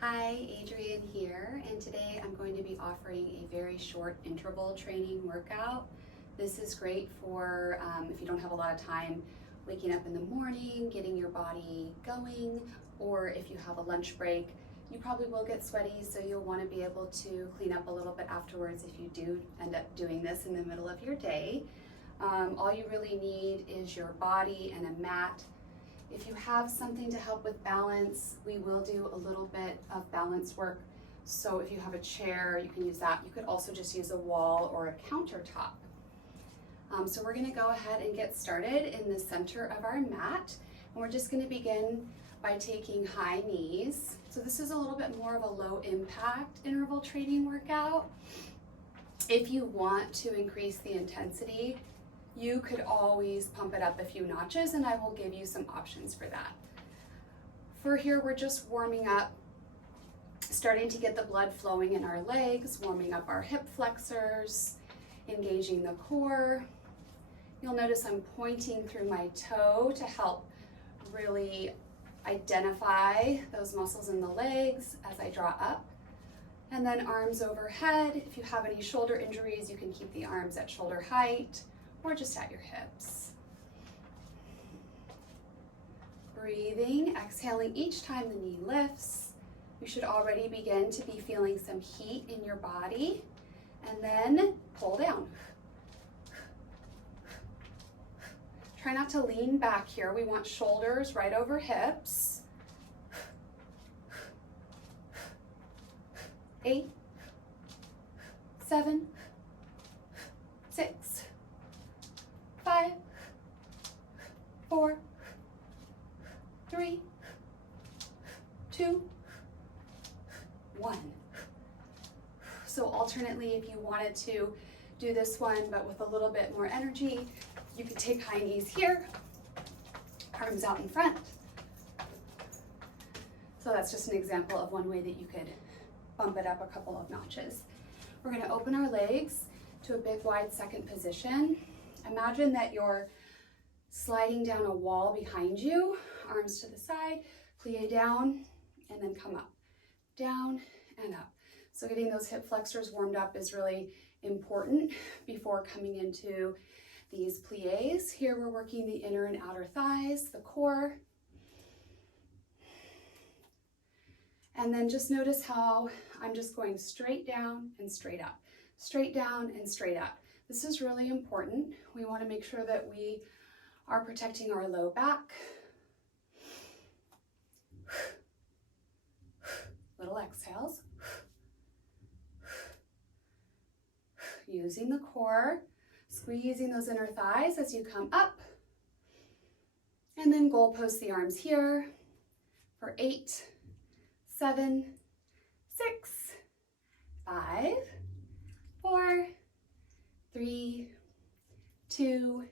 Hi, Adrienne here, and today I'm going to be offering a very short interval training workout. This is great for if you don't have a lot of time waking up in the morning, getting your body going, or if you have a lunch break. You probably will get sweaty, so you'll want to be able to clean up a little bit afterwards if you do end up doing this in the middle of your day. All you really need is your body and a mat. If you have something to help with balance, we will do a little bit of balance work. So if you have a chair, you can use that. You could also just use a wall or a countertop. So we're gonna go ahead and get started in the center of our mat. And we're just gonna begin by taking high knees. So this is a little bit more of a low impact interval training workout. If you want to increase the intensity, you could always pump it up a few notches, and I will give you some options for that. For here, we're just warming up, starting to get the blood flowing in our legs, warming up our hip flexors, engaging the core. You'll notice I'm pointing through my toe to help really identify those muscles in the legs as I draw up. And then arms overhead. If you have any shoulder injuries, you can keep the arms at shoulder height or just at your hips. Breathing, exhaling each time the knee lifts. You should already begin to be feeling some heat in your body. And then pull down. Try not to lean back here. We want shoulders right over hips. 8, 7, 6, 5, 4, 3, 2, 1. So alternately, if you wanted to do this one, but with a little bit more energy, you could take high knees here, arms out in front. So that's just an example of one way that you could bump it up a couple of notches. We're going to open our legs to a big wide second position. Imagine that you're sliding down a wall behind you, arms to the side, plie down, and then come up, down and up. So getting those hip flexors warmed up is really important before coming into these plies. Here we're working the inner and outer thighs, the core. And then just notice how I'm just going straight down and straight up, straight down and straight up. This is really important. We want to make sure that we are protecting our low back. Little exhales. Using the core, squeezing those inner thighs as you come up. And then goalpost the arms here for 8, 7, 6, 5, 4, 3, 2,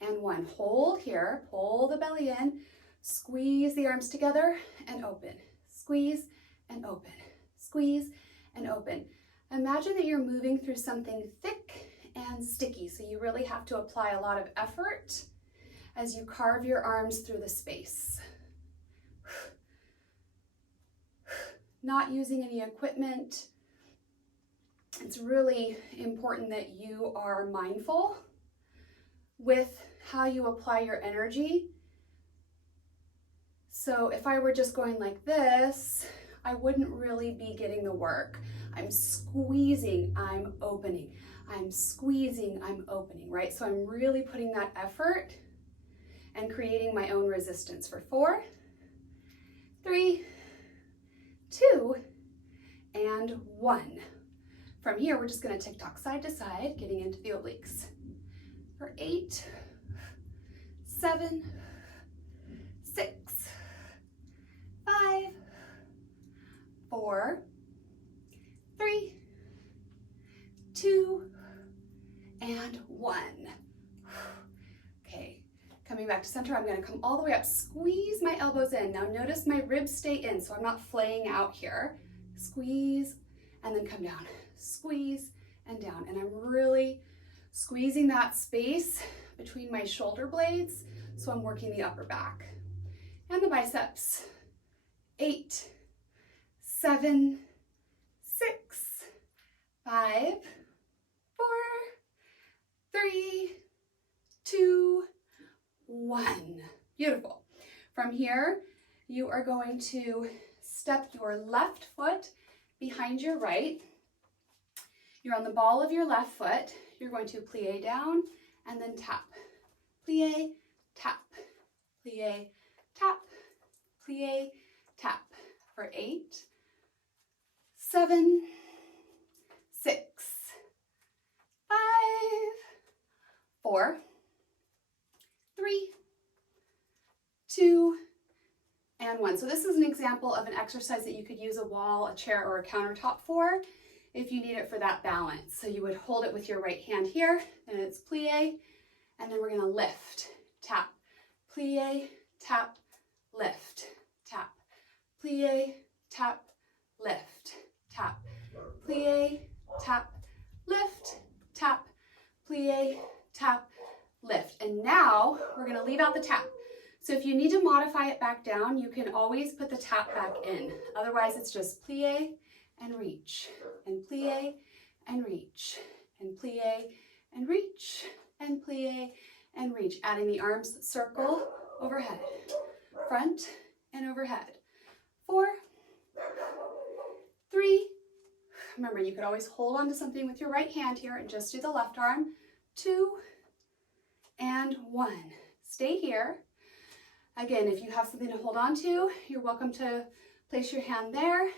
and 1. Hold here, pull the belly in, squeeze the arms together and open. Squeeze and open, squeeze and open. Imagine that you're moving through something thick and sticky, so you really have to apply a lot of effort as you carve your arms through the space. Not using any equipment. It's really important that you are mindful with how you apply your energy. So if I were just going like this, I wouldn't really be getting the work. I'm squeezing, I'm opening. I'm squeezing, I'm opening, right? So I'm really putting that effort and creating my own resistance for 4, 3, 2, and 1. From here, we're just gonna tick-tock side to side, getting into the obliques. For 8, 7, 6, 5, 4, 3, 2, and 1. Okay, coming back to center, I'm gonna come all the way up, squeeze my elbows in. Now notice my ribs stay in, so I'm not flaying out here. Squeeze, and then come down. Squeeze, and down. And I'm really squeezing that space between my shoulder blades, so I'm working the upper back. And the biceps. 8, 7, 6, 5, 4, 3, 2, 1. Beautiful. From here, you are going to step your left foot behind your right. You're on the ball of your left foot. You're going to plie down and then tap. Plie, tap, plie, tap, plie, tap. For 8, 7, 6, 5, 4, 3, 2, and 1. So this is an example of an exercise that you could use a wall, a chair, or a countertop for if you need it for that balance. So you would hold it with your right hand here, and it's plie, and then we're gonna lift, tap, plie, tap, lift, tap, plie, tap, lift, tap, plie, tap, lift, tap, plie, tap, lift. And now we're gonna leave out the tap. So if you need to modify it back down, you can always put the tap back in. Otherwise, it's just plie and reach, and plie and reach, and plie and reach, and plie and reach. Adding the arms, circle, overhead, front and overhead. 4, 3, remember you could always hold on to something with your right hand here and just do the left arm. 2, and 1. Stay here. Again, if you have something to hold on to, you're welcome to place your hand there.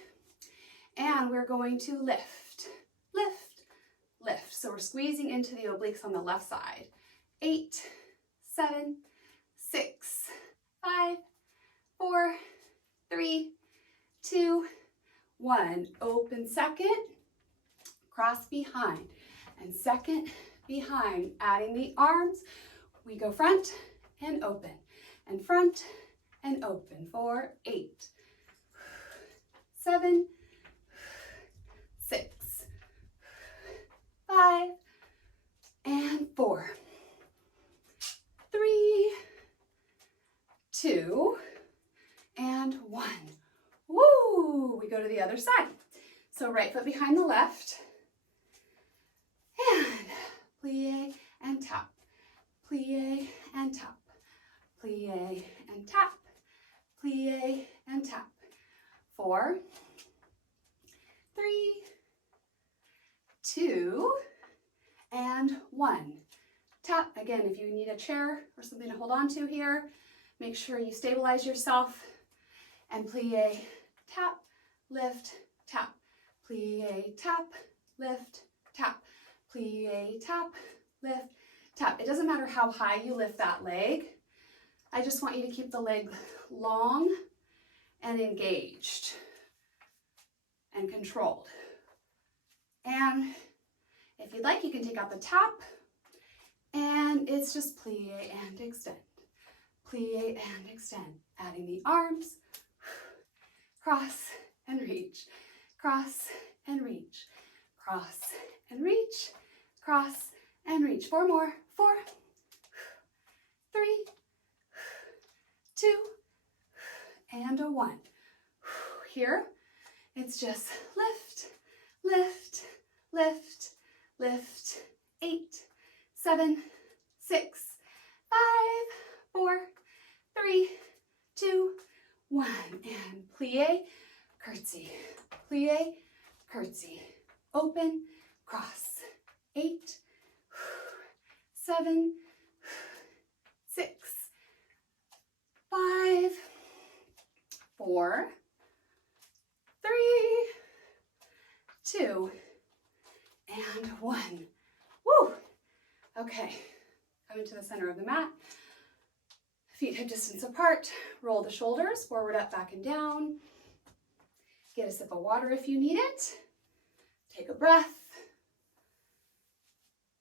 And we're going to lift, lift, lift. So we're squeezing into the obliques on the left side. 8, 7, 6, 5, 4, 3, 2, 1. Open second, cross behind, and second behind. Adding the arms, we go front and open, and front and open for 8, 7, 6, 5, and 4, 3, 2, and 1. Woo! We go to the other side. So right foot behind the left, and plie and tap, plie and tap, plie and tap, plie and tap. 4, 3, 2, and 1. Tap. Again, if you need a chair or something to hold on to here, make sure you stabilize yourself, and plie, tap, lift, tap, plie, tap, lift, tap, plie, tap, lift, tap. It doesn't matter how high you lift that leg. I just want you to keep the leg long and engaged and controlled. And if you'd like, you can take out the tap, and it's just plie and extend, plie and extend. Adding the arms, cross and reach, cross and reach, cross and reach, cross and reach. 4 more. 4, 3, 2, and a 1. Here, it's just lift, lift, lift, lift. 8, 7, 6, 5, 4, 3, 2, 1. And plie, curtsy, plie, curtsy. Open, cross. 8, 7, 6, 5, 4, 3, 2, and 1. Woo! Okay, coming to the center of the mat. Feet hip distance apart. Roll the shoulders forward, up, back, and down. Get a sip of water if you need it. Take a breath.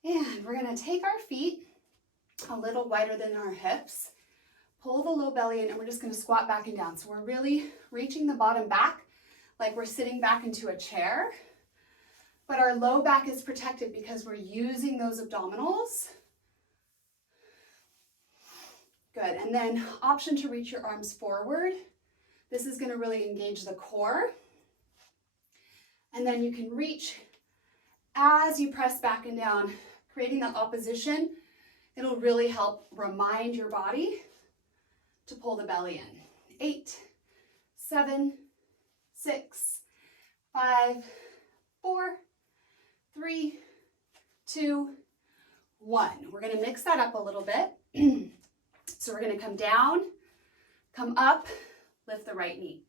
And we're going to take our feet a little wider than our hips. Pull the low belly in, and we're just going to squat back and down. So we're really reaching the bottom back like we're sitting back into a chair. But our low back is protected because we're using those abdominals. Good. And then option to reach your arms forward. This is going to really engage the core. And then you can reach as you press back and down, creating that opposition. It'll really help remind your body to pull the belly in. 8, 7, 6, 5, 4, 3, 2, 1. We're going to mix that up a little bit. So we're going to come down, come up, lift the right knee.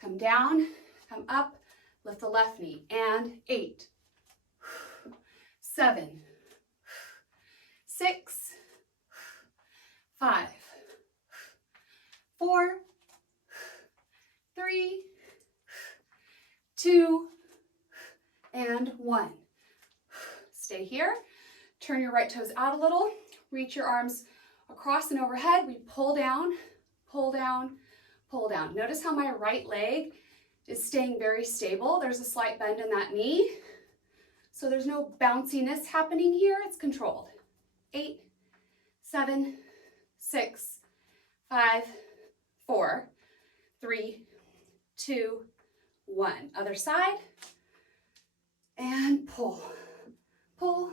Come down, come up, lift the left knee. And 8, 7, 6, 5, 4, 3, 2, and 1. Stay here. Turn your right toes out a little. Reach your arms across and overhead. We pull down, pull down, pull down. Notice how my right leg is staying very stable. There's a slight bend in that knee. So there's no bounciness happening here. It's controlled. 8, 7, 6, 5, 4, 3, 2, 1. Other side. And pull, pull,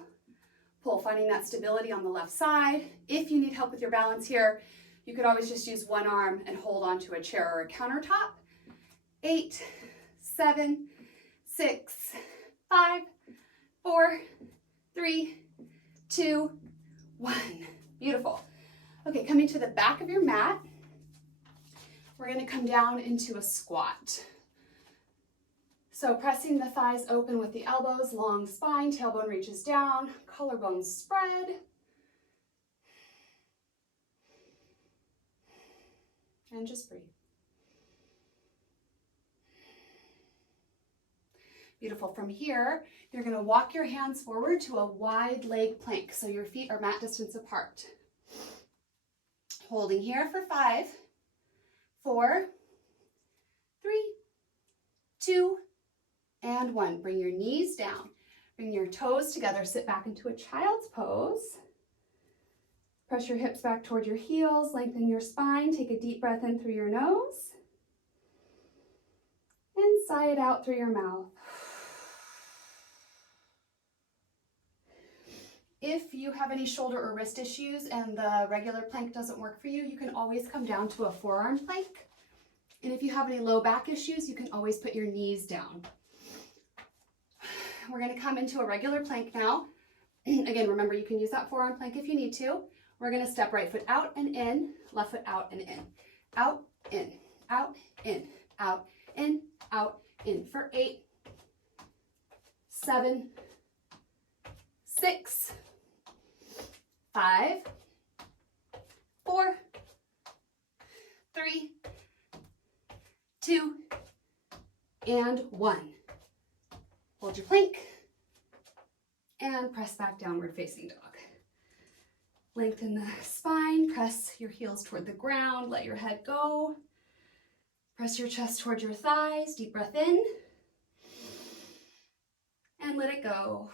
pull. Finding that stability on the left side. If you need help with your balance here, you could always just use one arm and hold onto a chair or a countertop. 8, 7, 6, 5, 4, 3, 2, 1. Beautiful. Okay, coming to the back of your mat, we're going to come down into a squat. So pressing the thighs open with the elbows, long spine, tailbone reaches down, collarbones spread. And just breathe. Beautiful. From here, you're going to walk your hands forward to a wide leg plank. So your feet are mat distance apart. Holding here for 5, 4, 3, 2, and 1. Bring your knees down. Bring your toes together. Sit back into a child's pose. Press your hips back toward your heels. Lengthen your spine. Take a deep breath in through your nose. And sigh it out through your mouth. If you have any shoulder or wrist issues and the regular plank doesn't work for you, you can always come down to a forearm plank. And if you have any low back issues, you can always put your knees down. We're going to come into a regular plank now. Again, remember, you can use that forearm plank if you need to. We're going to step right foot out and in, left foot out and in. Out, in, out, in, out, in, out, in. For 8, 7, 6, 5, 4, 3, 2, and 1. Hold your plank and press back downward facing dog. Lengthen the spine, press your heels toward the ground, let your head go. Press your chest toward your thighs, deep breath in, and let it go.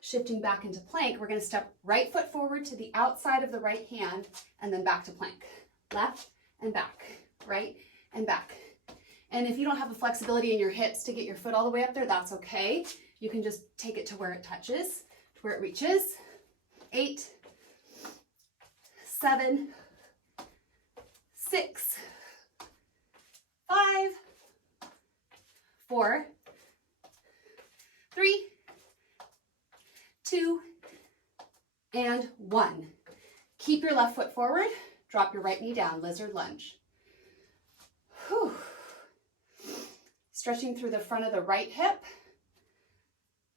Shifting back into plank, we're going to step right foot forward to the outside of the right hand and then back to plank. Left and back, right and back. And if you don't have the flexibility in your hips to get your foot all the way up there, that's okay. You can just take it to where it touches, to where it reaches. 8, 7, 6, 5, 4, 3, 2, and 1. Keep your left foot forward. Drop your right knee down, lizard lunge. Whew. Stretching through the front of the right hip.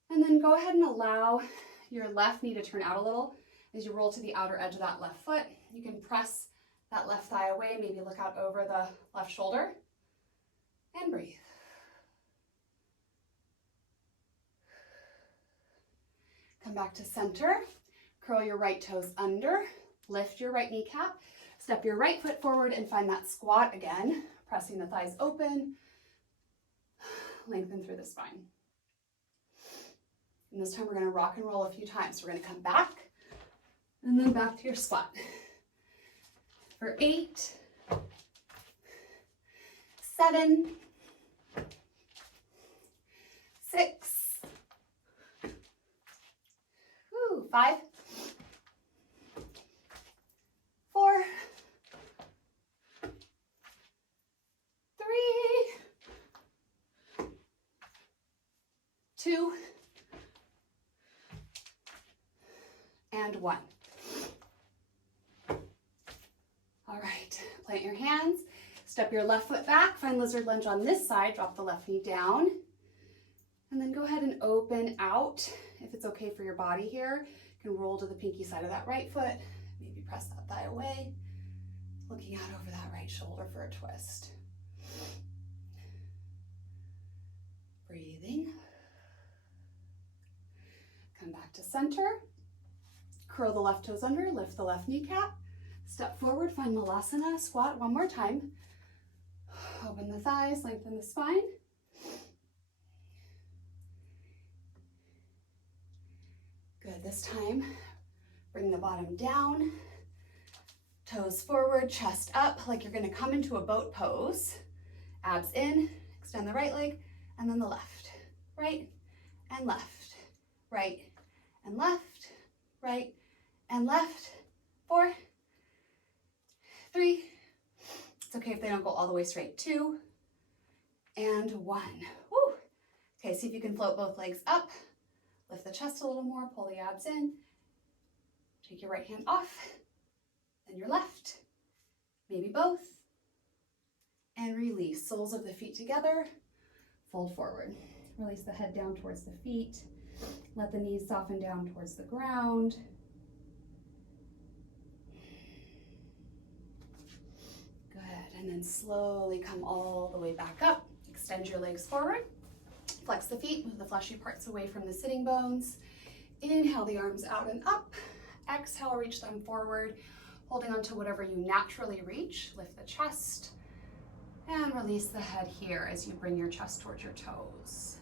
And then go ahead and allow your left knee to turn out a little as you roll to the outer edge of that left foot. You can press that left thigh away, maybe look out over the left shoulder, and breathe. Come back to center. Curl your right toes under. Lift your right kneecap. Step your right foot forward and find that squat again. Pressing the thighs open. Lengthen through the spine. And this time we're going to rock and roll a few times. We're going to come back and then back to your squat. For 8, 7, 6. Woo, 5. 4. 3. 2. And 1. All right, plant your hands, step your left foot back, find lizard lunge on this side, drop the left knee down, and then go ahead and open out. If it's okay for your body here, you can roll to the pinky side of that right foot, maybe press that thigh away, looking out over that right shoulder for a twist. Breathing. Come back to center. Curl the left toes under, lift the left kneecap. Step forward, find Malasana, squat one more time. Open the thighs, lengthen the spine. Good, this time, bring the bottom down, toes forward, chest up, like you're gonna come into a boat pose. Abs in, extend the right leg, and then the left. Right and left, right and left, right and left. 4, 3, it's okay if they don't go all the way straight. 2, and 1. Woo. Okay, see if you can float both legs up. Lift the chest a little more, pull the abs in. Take your right hand off, then your left, maybe both. And release, soles of the feet together, fold forward. Release the head down towards the feet. Let the knees soften down towards the ground. Good, and then slowly come all the way back up. Extend your legs forward. Flex the feet, move the fleshy parts away from the sitting bones. Inhale the arms out and up. Exhale, reach them forward, holding on to whatever you naturally reach. Lift the chest and release the head here as you bring your chest towards your toes.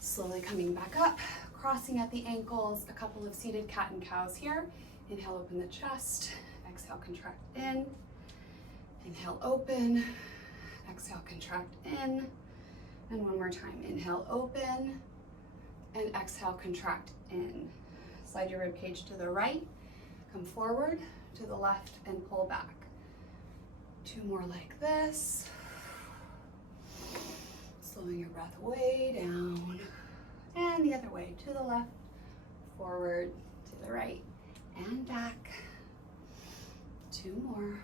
Slowly coming back up, crossing at the ankles, a couple of seated cat and cows here. Inhale, open the chest. Exhale, contract in. Inhale, open. Exhale, contract in. And one more time. Inhale, open. And exhale, contract in. Slide your rib cage to the right. Come forward, to the left, and pull back. 2 more like this. Slowing your breath way down. And the other way, to the left, forward, to the right, and back. 2 more.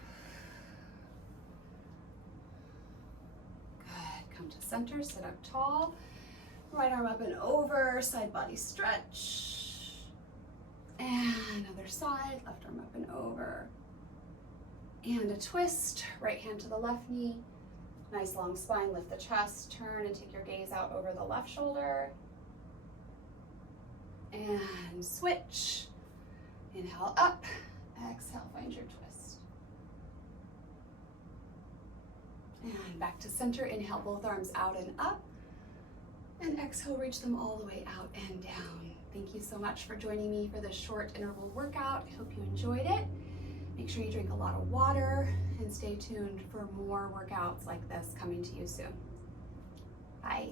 Good, come to center, sit up tall. Right arm up and over, side body stretch. And other side, left arm up and over. And a twist, right hand to the left knee. Nice long spine, lift the chest, turn and take your gaze out over the left shoulder. And switch. Inhale up, exhale, find your twist. And back to center, inhale both arms out and up. And exhale, reach them all the way out and down. Thank you so much for joining me for this short interval workout. I hope you enjoyed it. Make sure you drink a lot of water and stay tuned for more workouts like this coming to you soon. Bye.